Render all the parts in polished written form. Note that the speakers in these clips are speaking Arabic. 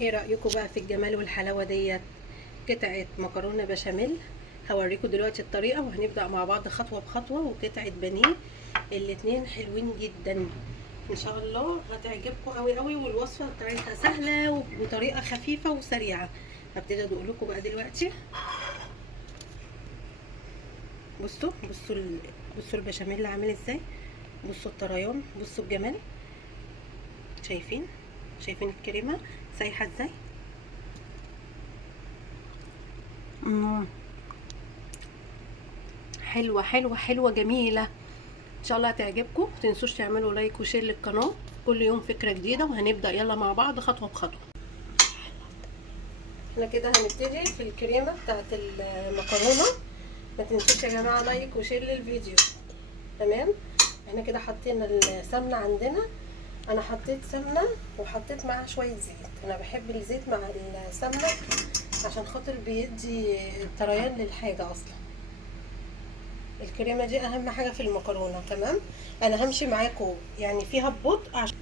ايه رأيكم بقى في الجمال والحلاوة ديت؟ قطعة مكرونة بشاميل. هوريكم دلوقتي الطريقة وهنبدأ مع بعض خطوة بخطوة، وقطعة بانيه. الاتنين حلوين جدا ان شاء الله، هتعجبكم قوي قوي. والوصفة بتاعتها سهلة وبطريقة خفيفة وسريعة. هبتدي ادوق لكم بقى دلوقتي. بصوا البشاميل عامل ازاي، بصوا الطريان، بصوا الجمال. شايفين الكريمة سايحة ازاي. حلوة حلوة حلوة جميلة، ان شاء الله هتعجبكم. متنسوش تعملوا لايك وشير للقناة، كل يوم فكرة جديدة. وهنبدأ يلا مع بعض خطوة بخطوة. احنا كده هنبتدي في الكريمة بتاعت المكرونة. ما تنسوش يا جماعة لايك وشير للفيديو. تمام. احنا كده حطينا السمنة عندنا. انا حطيت سمنة وحطيت معاها شوية زيت. انا بحب الزيت مع السمنة عشان خاطر بيدي طريان للحاجة اصلا. الكريمه دي اهم حاجه في المكرونه. تمام. انا همشي معاكم يعني فيها ببطء عشان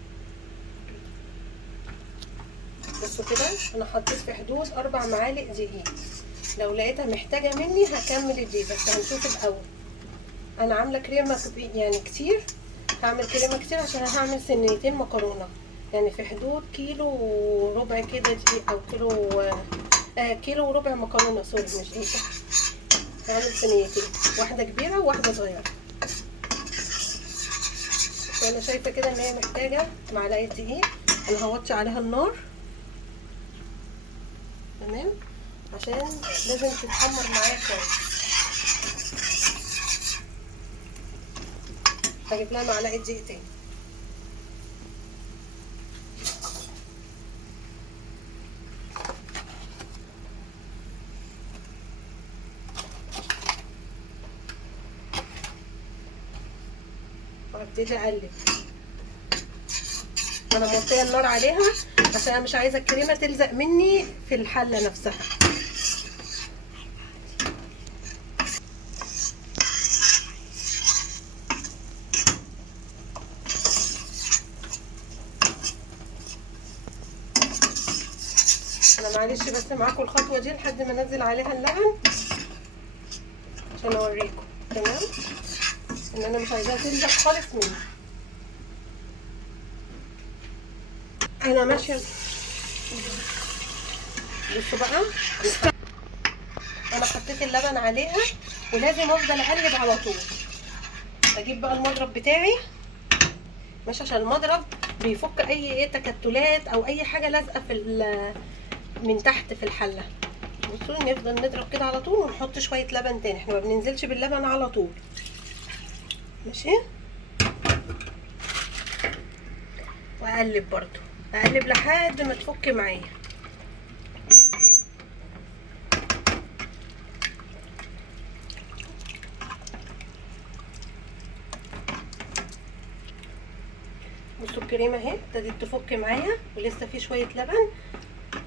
بصوا كده. انا حطيت في حدود 4 معالق دقيق. لو لقيتها محتاجه مني هكمل الدقيق، بس هنشوف الاول. انا عامله كريمه يعني كتير. هعمل كريمه كتير عشان هعمل صينيتين مكرونه، يعني في حدود كيلو وربع كده دقيق، او كيلو وربع مكرونه، سوري مش دقيق. هعمل صينيتين، واحده كبيره وواحده صغيره. وانا شايفه كده ان هي محتاجه معلقه دقيق. انا هوطي عليها النار. تمام. عشان لازم تتحمر معايا كويس. هجيب لها معلقه دقيق تاني. وهبتدي اقلب. انا موطيه النار عليها عشان انا مش عايزه الكريمه تلزق مني في الحله نفسها. انا معلش بس معاكم الخطوه دي لحد ما انزل عليها اللبن عشان اوريكم. تمام. ان انا مش عايزاها تلزق خالص مني. انا ماشيه. بصوا بقى، انا حطيت اللبن عليها ولازم افضل اقلب على طول. اجيب بقى المضرب بتاعي، مش عشان المضرب بيفك اي تكتلات او اي حاجه لازقه من تحت في الحله. بصوا نفضل نضرب كده على طول ونحط شويه لبن تاني. احنا ما بننزلش باللبن على طول. ماشي. واقلب برضو، اقلب لحد ما تفك معايا. بصوا الكريمه اهي ابتدت تفك معايا ولسه في شويه لبن.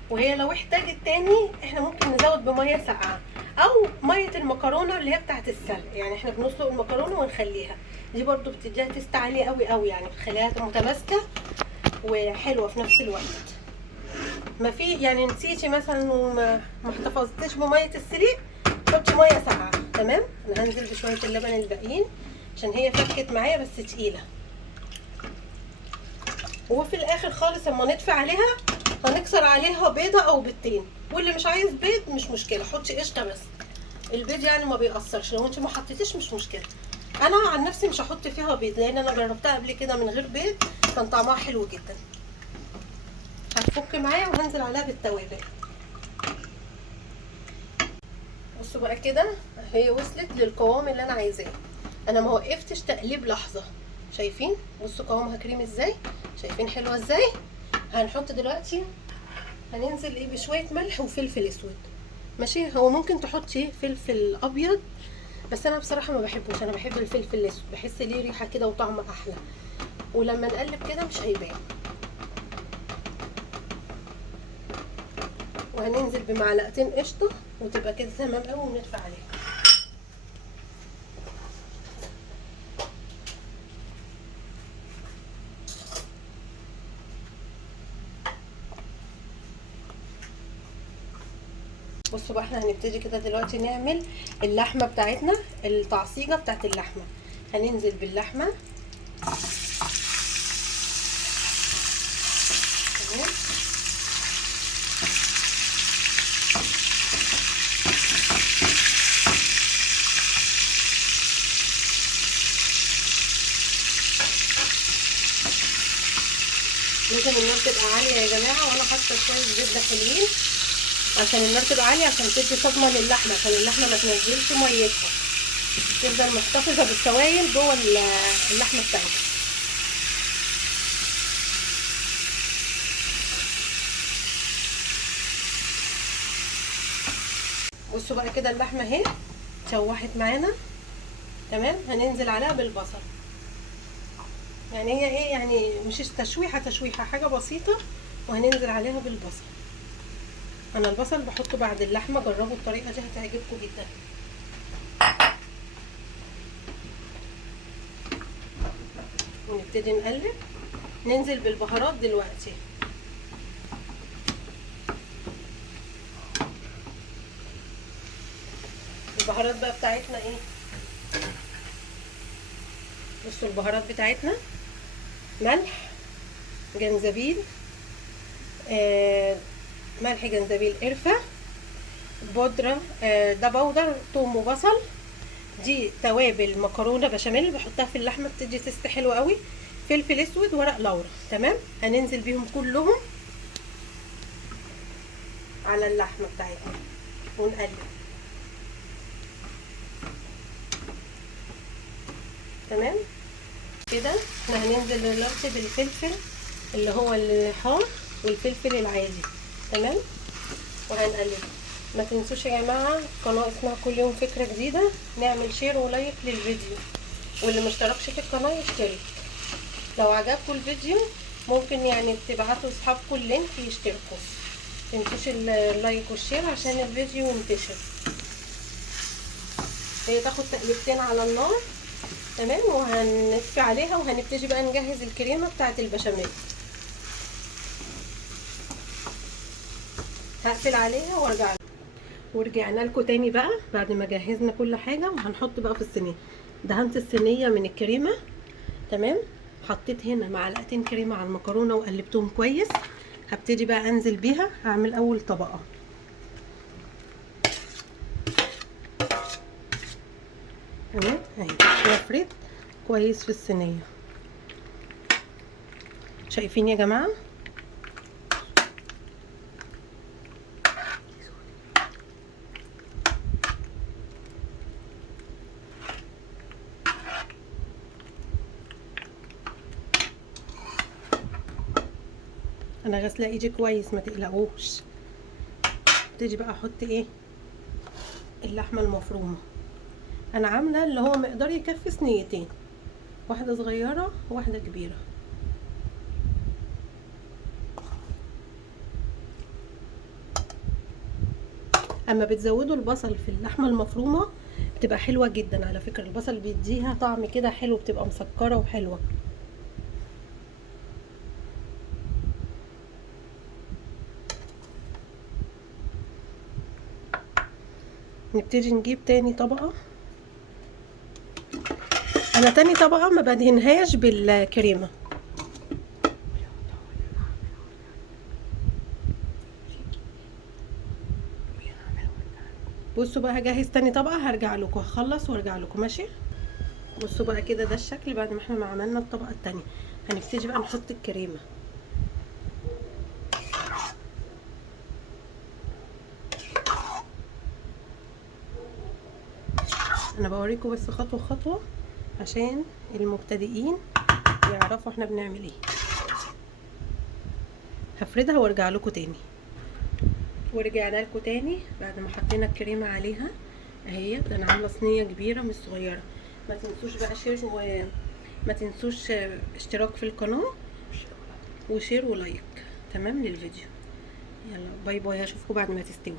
وهي لو احتاجت تاني احنا ممكن نزود بميه ساقعه او ميه المكرونه اللي هي بتاعت السلق. يعني احنا بنسلق المكرونه ونخليها، دي برضو بتديها تست عاليه قوي قوي، يعني بتخليها متماسكه وحلوه في نفس الوقت. ما في يعني نسيتي مثلا وما احتفظتش بميه السليق، حطي ميه ساقعه. تمام. انا هنزل بشويه اللبن الباقيين عشان هي فكت معايا بس تقيله. وفي الاخر خالص اما نطفي عليها هنكسر عليها بيضه او بيضتين. واللي مش عايز بيض مش مشكله، حطي قشطه بس. البيض يعني ما بيأثرش، لو انت ما حطيتيش مش مشكله. انا عن نفسي مش هحط فيها بيض لان انا جربتها قبل كده من غير بيض، كان طعمها حلو جدا. هتفك معايا وهنزل عليها بالتوابل. بصوا بقى كده هي وصلت للقوام اللي انا عايزاه. انا ما وقفتش تقليب لحظه. شايفين؟ بصوا قوامها كريم ازاي، شايفين حلوه ازاي. هنحط دلوقتي، هننزل ايه بشويه ملح وفلفل اسود. ماشي. هو ممكن تحطي فلفل ابيض بس انا بصراحه ما بحبوش، انا بحب الفلفل الاسود، بحس ليه ريحه كده وطعم احلى، ولما نقلب كده مش هيبان. وهننزل بمعلقتين قشطه وتبقى كده تمام قوي وندفع عليها. بصوا بقى، احنا هنبتدي كده دلوقتي نعمل اللحمه بتاعتنا، التعصيجه بتاعت اللحمه. هننزل باللحمه تمام. لازم النار تبقى عاليه يا جماعه، وانا حاطه شويه زبده حلوين عشان النار تبقى عاليه، عشان تدي صدمه للحمه، عشان اللحمه ما تنزلش ميتها، تفضل محتفظه بالسوائل جوه اللحمه بتاعتها. بصوا بقى كده اللحمه اهي اتشوحت معانا تمام. هننزل عليها بالبصل، يعني هي ايه، يعني مش تشويحه حاجه بسيطه، وهننزل عليها بالبصل. انا البصل بحطه بعد اللحمه، جربوا الطريقه دي هتعجبكم جدا. ونبتدي نقلب. ننزل بالبهارات دلوقتي. البهارات بقى بتاعتنا ايه؟ بصوا البهارات بتاعتنا: ملح، جنزبيل، ملح، جنزبيل، قرفه، بودره، ده بودر ثوم وبصل. دي توابل مكرونه بشاميل بحطها في اللحمه، بتدي تست حلو قوي. فلفل اسود، ورق لورا تمام. هننزل بيهم كلهم على اللحمه بتاعتنا ونقلب تمام كده. احنا هننزل دلوقتي بالفلفل اللي هو الحار والفلفل العادي تمام، وهنقلب. ما تنسوش يا جماعه، قناه اسمها كل يوم فكره جديده، نعمل شير ولايك للفيديو، واللي مشتركش في القناه يشترك. لو عجبكم الفيديو ممكن يعني تبعتوا لاصحابكم اللينك يشتركوا. متنسوش اللايك والشير عشان الفيديو ينتشر. هي تاخد تقليبتين على النار تمام، وهنطفي عليها، وهنبتدي بقى نجهز الكريمه بتاعه البشاميل. هقفل عليها وارجع. ورجعنا لكم تاني بقى بعد ما جهزنا كل حاجه، وهنحط بقى في الصينيه. دهنت الصينيه من الكريمه تمام. حطيت هنا معلقتين كريمه على المكرونه وقلبتهم كويس. هبتدي بقى انزل بيها، هعمل اول طبقه تمام اهي، وافرد كويس في الصينيه. شايفين يا جماعه؟ انا غاسله ايدي كويس، ما تقلقوش. ابتدي بقى احط ايه، اللحمه المفرومه. انا عامله اللي هو مقدار يكفي صينيتين، واحده صغيره وواحده كبيره. اما بتزودوا البصل في اللحمه المفرومه بتبقى حلوه جدا على فكره. البصل بيديها طعم كده حلو، بتبقى مسكره وحلوه. نبتدي نجيب تاني طبقه. انا تاني طبقه ما بدهنهاش بالكريمه. بصوا بقى، هجهز تاني طبقه، هرجع لكم، هخلص وارجع لكم ماشي. بصوا بقى كده، ده الشكل بعد ما احنا ما عملنا الطبقه التانية. هنبتدي بقى نحط الكريمه. انا بوريكم بس خطوه خطوه عشان المبتدئين يعرفوا احنا بنعمل ايه. هفردها وارجع لكم تاني. ورجعنا لكم تاني بعد ما حطينا الكريمه عليها اهي. ده انا عامله صينيه كبيره مش صغيره. ما تنسوش بقى شير، وما تنسوش اشتراك في القناه وشير ولايك تمام للفيديو. يلا باي باي، هشوفكم بعد ما تستوي.